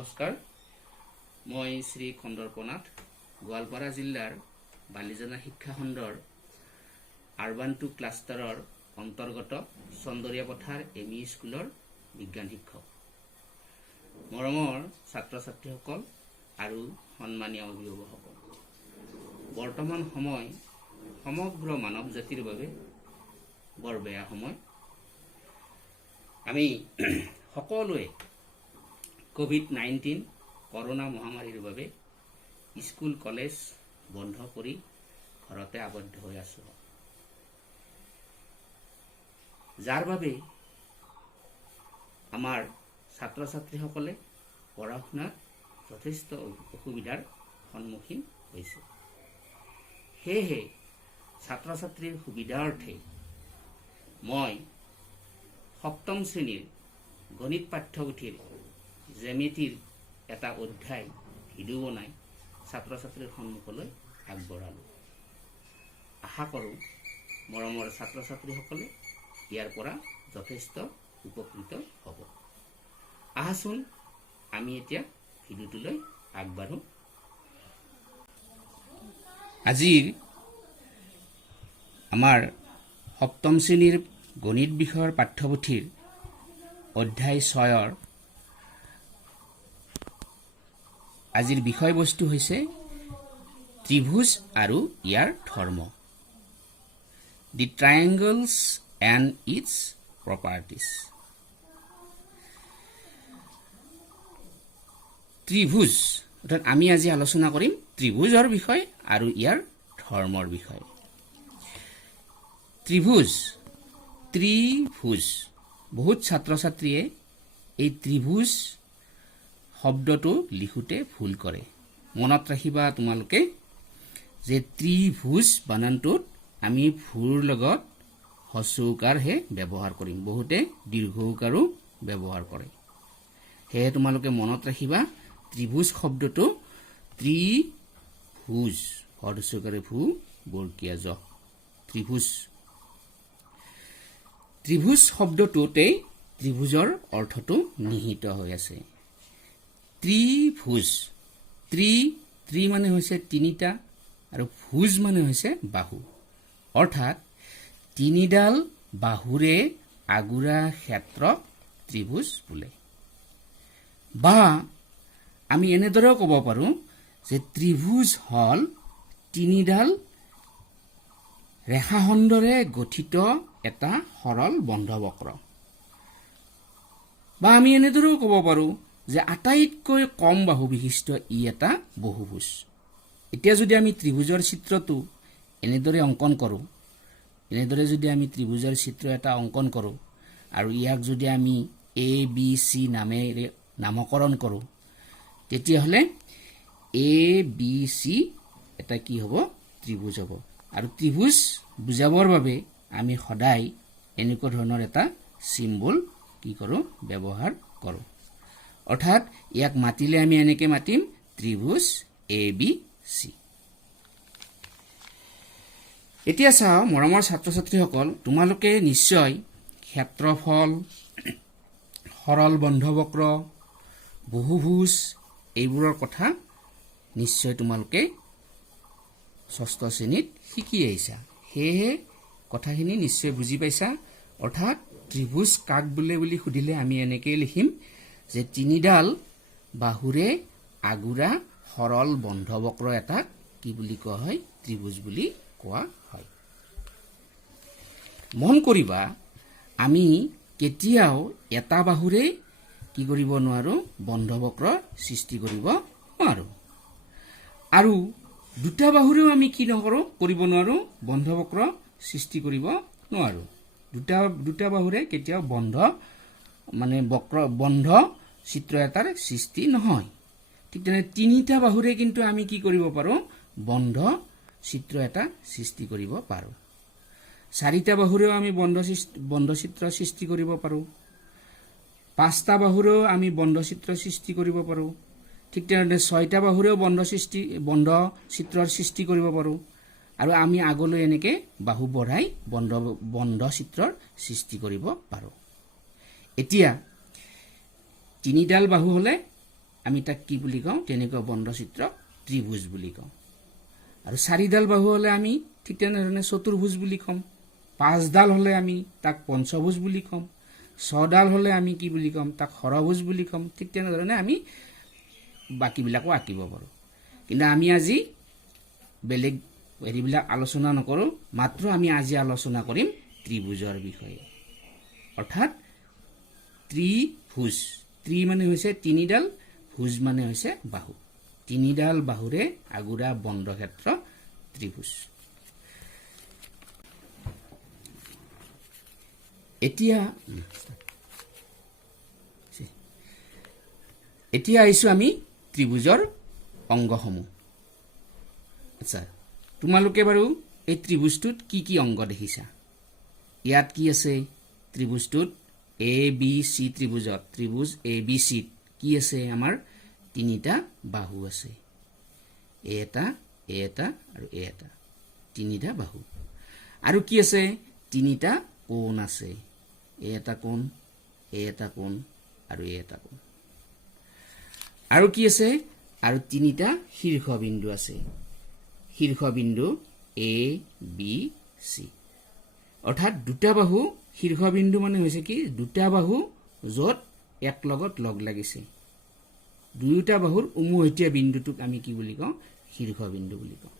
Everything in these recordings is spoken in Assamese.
নমস্কাৰ মই শ্ৰী কন্দৰ্পনাথ গোৱালপাৰা জিলাৰ বালিজনা শিক্ষা খণ্ডৰ আৰবান 2 ক্লাষ্টাৰৰ অন্তৰ্গত চন্দৰীয়া পথাৰ এমই স্কুলৰ বিজ্ঞান শিক্ষক মৰমৰ ছাত্ৰ ছাত্ৰীসকল আৰু সন্মানীয় অভিভাৱকসকল বৰ্তমান সময় সমগ্ৰ মানৱ জাতিৰ বাবে বৰ বেয়া সময় আমি সকলোৱে COVID-19 কৰোনা মহামাৰীৰ বাবে স্কুল কলেজ বন্ধ কৰি ঘৰতে আবদ্ধ হৈ আছো যাৰ বাবে আমাৰ ছাত্ৰ ছাত্ৰীসকলে পঢ়া শুনাত যথেষ্ট অসুবিধাৰ সন্মুখীন হৈছে সেয়েহে ছাত্ৰ ছাত্ৰীৰ সুবিধাৰ্থে মই সপ্তম শ্ৰেণীৰ গণিত পাঠ্যপুথিৰ জ্যামিতিৰ এটা অধ্যায় ভিডিও বনাই ছাত্ৰ ছাত্ৰীৰ সন্মুখলৈ আগবঢ়ালো আশা কৰোঁ মৰমৰ ছাত্ৰ ছাত্ৰীসকলে ইয়াৰ পৰা যথেষ্ট উপকৃত হ'ব আহাচোন আমি এতিয়া ভিডিওটোলৈ আগবাঢ়ো আজিৰ আমাৰ সপ্তম শ্ৰেণীৰ গণিত বিষয়ৰ পাঠ্যপুথিৰ অধ্যায় 6ৰ আজিৰ বিষয়বস্তু হৈছে ত্ৰিভুজ আৰু ইয়াৰ ধৰ্ম দি ট্ৰায়াঙ্গলছ এণ্ড ইটস প্ৰপাৰ্টিজ ত্ৰিভুজ অৰ্থাৎ আমি আজি আলোচনা কৰিম ত্ৰিভুজৰ বিষয় আৰু ইয়াৰ ধৰ্মৰ বিষয় ত্ৰিভুজ বহুত ছাত্ৰ ছাত্ৰীয়ে এই ত্ৰিভুজ শব্দটো লিখোতে ভুল কৰে মনত ৰাখিবা তোমালোকে যে ত্ৰিভুজ বানানটোত আমি ভুৰ লগত হস্যৌকাৰহে ব্যৱহাৰ কৰিম বহুতে দীৰ্ঘৌকাৰো ব্যৱহাৰ কৰে সেয়ে তোমালোকে মনত ৰাখিবা ত্ৰিভুজ শব্দটো ত্ৰিভুজ হস্যৌকাৰে ভু বৰ্গীয়া জ ত্ৰিভুজ শব্দটোতে ত্ৰিভুজৰ অৰ্থটো নিহিত হৈ আছে ত্ৰিভুজ ত্ৰি মানে হৈছে তিনিটা আৰু ভুজ মানে হৈছে বাহু অৰ্থাৎ তিনিডাল বাহুৰে আগুৰা ক্ষেত্ৰক ত্ৰিভুজ বোলে বা আমি এনেদৰেও ক'ব পাৰো যে ত্ৰিভুজ হল তিনিডাল ৰেখাখণ্ডৰে গঠিত এটা সৰল বন্ধবক্ৰ বা আমি এনেদৰেও ক'ব পাৰো যে আটাইতকৈ কম বাহু বিশিষ্ট ই এটা বহুভুজ এতিয়া যদি আমি ত্ৰিভুজৰ চিত্ৰটো এনেদৰে অংকন কৰোঁ এনেদৰে যদি আমি ত্ৰিভুজৰ চিত্ৰ এটা অংকন কৰোঁ আৰু ইয়াক যদি আমি এ বি চি নামেৰে নামকৰণ কৰোঁ তেতিয়াহ'লে এ বি চি এটা কি হ'ব ত্ৰিভুজ হ'ব আৰু ত্ৰিভুজ বুজাবৰ বাবে আমি সদায় এনেকুৱা ধৰণৰ এটা সিম্বল কি কৰোঁ ব্যৱহাৰ কৰোঁ অৰ্থাৎ ইয়াক মাতিলে আমি এনেকে মাতিম ত্ৰিভুজ এ বি চি এতিয়া চাও মৰমৰ ছাত্ৰ ছাত্ৰীসকল তোমালোকে নিশ্চয় ক্ষেত্ৰফল সৰল বন্ধবক্ৰ বহুভুজ এইবোৰৰ কথা নিশ্চয় তোমালোকে ষষ্ঠ শ্ৰেণীত শিকি আহিছা সেয়ে কথাখিনি নিশ্চয় বুজি পাইছা অৰ্থাৎ ত্ৰিভুজ কাক বোলে বুলি সুধিলে আমি এনেকৈ লিখিম যে তিনিডাল বাহুৰে আগুৰা সৰল বন্ধবক্ৰ এটা কি বুলি কোৱা হয় ত্ৰিভুজ বুলি কোৱা হয় মন কৰিবা আমি কেতিয়াও এটা বাহুৰে কি কৰিব নোৱাৰো বন্ধবক্ৰ সৃষ্টি কৰিব নোৱাৰো আৰু দুটা বাহুৰেও আমি কি নকৰো কৰিব নোৱাৰো বন্ধবক্ৰ সৃষ্টি কৰিব নোৱাৰো দুটা বাহুৰে কেতিয়াও বন্ধ চিত্ৰ এটাৰ সৃষ্টি নহয় ঠিক তেনে তিনিটা বাহুৰে কিন্তু আমি কি কৰিব পাৰো বন্ধ চিত্ৰ এটা সৃষ্টি কৰিব পাৰো চাৰিটা বাহুৰেও আমি বন্ধ চিত্ৰ সৃষ্টি কৰিব পাৰো পাঁচটা বাহুৰেও আমি বন্ধ চিত্ৰ সৃষ্টি কৰিব পাৰো ঠিক তেনে ছয়টা বাহুৰেও বন্ধ চিত্ৰৰ সৃষ্টি কৰিব পাৰো আৰু আমি আগলৈ এনেকে বাহু বঢ়াই বন্ধ চিত্ৰৰ সৃষ্টি কৰিব পাৰো এতিয়া তিনিডাল বাহু হলে আমি তাক কি বুলি কওঁ তেনেকুৱা বন্ধচিত্ৰক ত্ৰিভুজ বুলি কওঁ আৰু চাৰিডাল বাহু হলে আমি ঠিক তেনেধৰণে চতুৰ্ভুজ বুলি ক'ম পাঁচডাল হলে আমি তাক পঞ্চভুজ বুলি ক'ম ছডাল হলে আমি কি বুলি ক'ম তাক ষড়ভুজ বুলি ক'ম ঠিক তেনেধৰণে আমি বাকিবিলাকো আঁকিব পাৰোঁ কিন্তু আমি আজি বেলেগ হেৰিবিলাক আলোচনা নকৰোঁ মাত্ৰ আমি আজি আলোচনা কৰিম ত্ৰিভুজৰ বিষয়ে অৰ্থাৎ ত্ৰিভুজ ত্ৰি মানে হৈছে তিনিডাল ভুজ মানে হৈছে বাহু তিনিডাল বাহুৰে আগুৰা বন্ধক্ষেত্ৰ ত্ৰিভুজ এতিয়া আহিছো আমি ত্ৰিভুজৰ অংগসমূহ আচ্ছা তোমালোকে বাৰু এই ত্ৰিভুজটোত কি কি অংগ দেখিছা ইয়াত কি আছে ত্ৰিভুজটোত A B C ত্ৰিভুজত ত্ৰিভুজ A B সি কি আছে আমাৰ তিনিটা বাহু আছে এটা আৰু এটা তিনিটা বাহু আৰু কি আছে তিনিটা কোণ আছে এটা কোণ আৰু এটা কোণ আৰু কি আছে আৰু তিনিটা শীৰ্ষবিন্দু আছে শীৰ্ষবিন্দু এ বি সি অৰ্থাৎ দুটা বাহু শীৰ্ষবিন্দু মানে হৈছে কি দুটা বাহু য'ত এক লগত লগ লাগিছে দুয়োটা বাহুৰ উমৈহতীয়া বিন্দুটোক আমি কি বুলি কওঁ শীৰ্ষবিন্দু বুলি কওঁ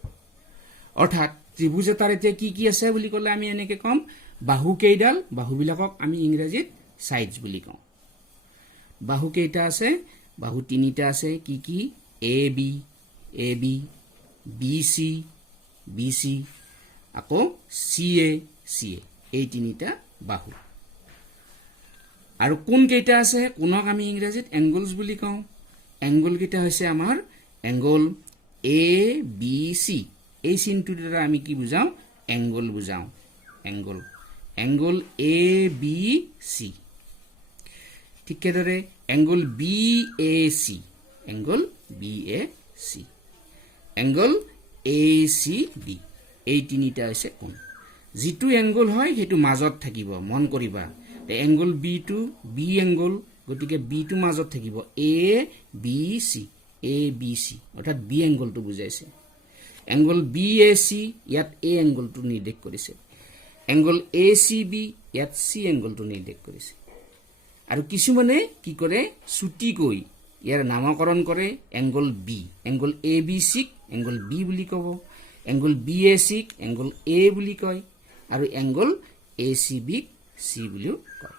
অৰ্থাৎ ত্ৰিভুজ এটাৰ এতিয়া কি কি আছে বুলি ক'লে আমি এনেকে ক'ম বাহু কেইডাল বাহুবিলাকক আমি ইংৰাজীত সাইডস বুলি কওঁ বাহু কেইটা আছে বাহু তিনিটা আছে কি কি এ বি বি সি আকৌ সি এ এই তিনিটা বাহু আৰু কোণ কেইটা আছে কোণক আমি ইংৰাজীত এংগলস বুলি কওঁ এংগল কেইটা হৈছে আমাৰ এংগল এ বি সি এই চিনটোৰ দ্বাৰা আমি কি বুজাওঁ এংগল বুজাওঁ এংগল এ বি সি ঠিক একেদৰে angle B A C angle A C D এই তিনিটা হৈছে কোণ যিটো এংগল হয় সেইটো মাজত থাকিব মন কৰিবা angle B two B angle গতিকে বি টু মাজত থাকিব এ বি সি অৰ্থাৎ বি এংগলটো বুজাইছে এংগল বি এ চি ইয়াত এ এংগলটো নিৰ্দেশ কৰিছে এংগল এ চি বি ইয়াত চি এংগলটো নিৰ্দেশ কৰিছে আৰু কিছুমানে কি কৰে চুটিকৈ ইয়াৰ নামকৰণ কৰে angle B angle A B সিক এংগল বি বুলি ক'ব এংগল বি এ সিক এংগল এ বুলি কয় আৰু এংগল এ চি বিক চি বুলিও কয়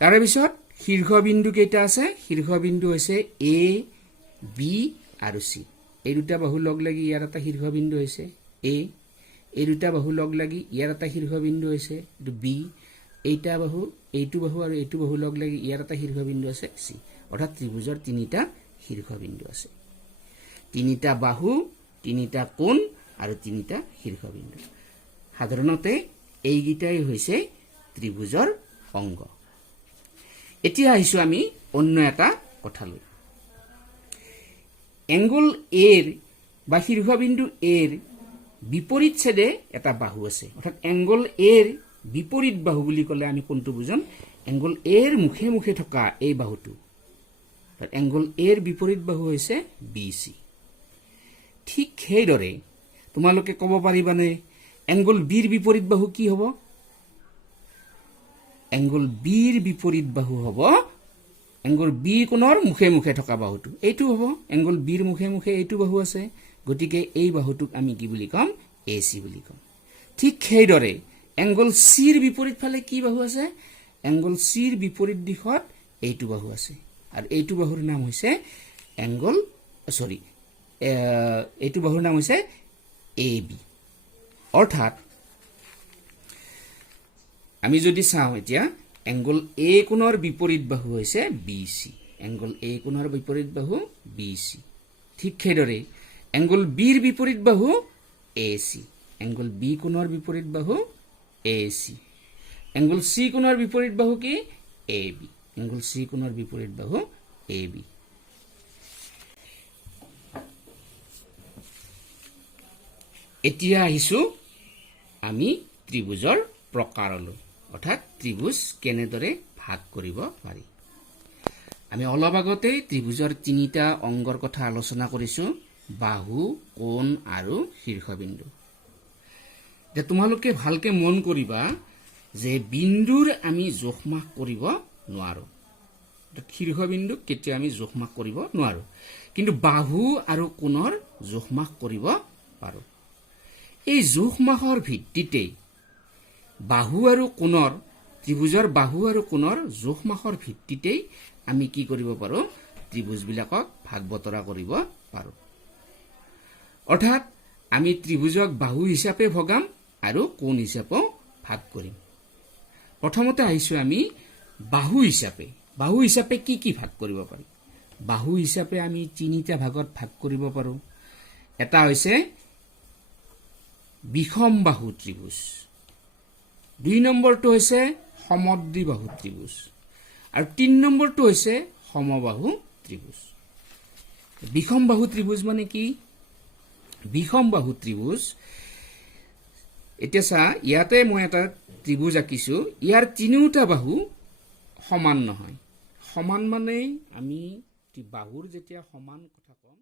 তাৰ পিছত শীৰ্ষবিন্দু কেইটা আছে শীৰ্ষবিন্দু হৈছে এ বি আৰু চি এই দুটা বাহু লগ লাগি ইয়াৰ এটা শীৰ্ষবিন্দু হৈছে এ এই দুটা বাহু লগ লাগি ইয়াৰ এটা শীৰ্ষবিন্দু হৈছে বি এইটো বাহু আৰু এইটো বাহু লগ লাগি ইয়াৰ এটা শীৰ্ষবিন্দু আছে সি অৰ্থাৎ ত্ৰিভুজৰ তিনিটা শীৰ্ষবিন্দু আছে তিনিটা বাহু তিনিটা কোণ আৰু তিনিটা শীৰ্ষবিন্দু সাধাৰণতে এইকেইটাই হৈছে ত্ৰিভুজৰ অংগ এতিয়া আহিছো আমি অন্য এটা কথালৈ এংগল এৰ বা শীৰ্ষবিন্দু এৰ বিপৰীত ছেদে এটা বাহু আছে অৰ্থাৎ এংগল এৰ বিপৰীত বাহু বুলি ক'লে আমি কোনটো বুজাম এংগল এৰ মুখে মুখে থকা এই বাহুটো এংগল এৰ বিপৰীত বাহু হৈছে বি সি ঠিক সেইদৰে তোমালোকে ক'ব পাৰিবানে এংগল বিৰ বিপৰীত বাহু কি হ'ব এংগল বিৰ বিপৰীত বাহু হ'ব এংগল বি কোণৰ মুখে মুখে থকা বাহুটো এইটো হ'ব এংগল বিৰ মুখে মুখে এইটো বাহু আছে গতিকে এই বাহুটোক আমি কি বুলি ক'ম এ চি বুলি ক'ম ঠিক সেইদৰে এংগল সিৰ বিপৰীত ফালে কি বাহু আছে এংগল সিৰ বিপৰীত দিশত এইটো বাহু আছে আৰু এইটো বাহুৰ নাম হৈছে এংগল এইটো বাহুৰ নাম হৈছে এ বি অৰ্থাৎ আমি যদি চাওঁ এতিয়া এংগল এ কোণৰ বিপৰীত বাহু হৈছে বি সি এংগল এ কোণৰ বিপৰীত বাহু বি সি ঠিক সেইদৰে এংগল বিৰ বিপৰীত বাহু এ চি এংগল বি কোণৰ বিপৰীত বাহু এ চি এংগল সি কোণৰ বিপৰীত বাহু কি এ বি এংগল সি কোণৰ বিপৰীত বাহু এ বি এতিয়া আহিছো আমি ত্ৰিভুজৰ প্ৰকাৰলৈ অৰ্থাৎ ত্ৰিভুজ কেনেদৰে ভাগ কৰিব পাৰি আমি অলপ আগতেই ত্ৰিভুজৰ তিনিটা অংগৰ কথা আলোচনা কৰিছোঁ, বাহু, কোণ আৰু শীৰ্ষবিন্দু। এতিয়া তোমালোকে ভালকে মন কৰিবা যে বিন্দুৰ আমি জোখ মাখ কৰিব নোৱাৰোঁ, শীৰ্ষবিন্দুক কেতিয়াও আমি জোখ মাখ কৰিব নোৱাৰোঁ, কিন্তু বাহু আৰু কোণৰ জোখ মাখ কৰিব পাৰোঁ। এই জোখ মাখৰ ভিত্তিতেই বাহু আৰু কোণৰ, ত্ৰিভুজৰ বাহু আৰু কোণৰ জোখ মাখৰ ভিত্তিতেই আমি কি কৰিব পাৰোঁ, ত্ৰিভুজবিলাকক ভাগ বতৰা কৰিব পাৰোঁ। অৰ্থাৎ আমি ত্ৰিভুজক বাহু হিচাপে ভগাম আৰু কোণ হিচাপেও ভাগ কৰিম। প্ৰথমতে আহিছোঁ আমি বাহু হিচাপে। বাহু হিচাপে কি কি ভাগ কৰিব পাৰি? বাহু হিচাপে আমি তিনিটা ভাগত ভাগ কৰিব পাৰোঁ। এটা হৈছে বিষম বাহু ত্ৰিভুজ, 2 নম্বৰটো হৈছে সমদ্বিবাহু ত্ৰিভুজ, আৰু 3 নম্বৰটো হৈছে সমবাহু ত্ৰিভুজ। বিষম বাহু ত্ৰিভুজ মানে কি? বিষম বাহু ত্ৰিভুজ, এতিয়া চা, ইয়াতে মই এটা ত্ৰিভুজ আঁকিছোঁ, ইয়াৰ তিনিওটা বাহু সমান নহয়। সমান মানে আমি বাহুৰ যেতিয়া সমান কথা কম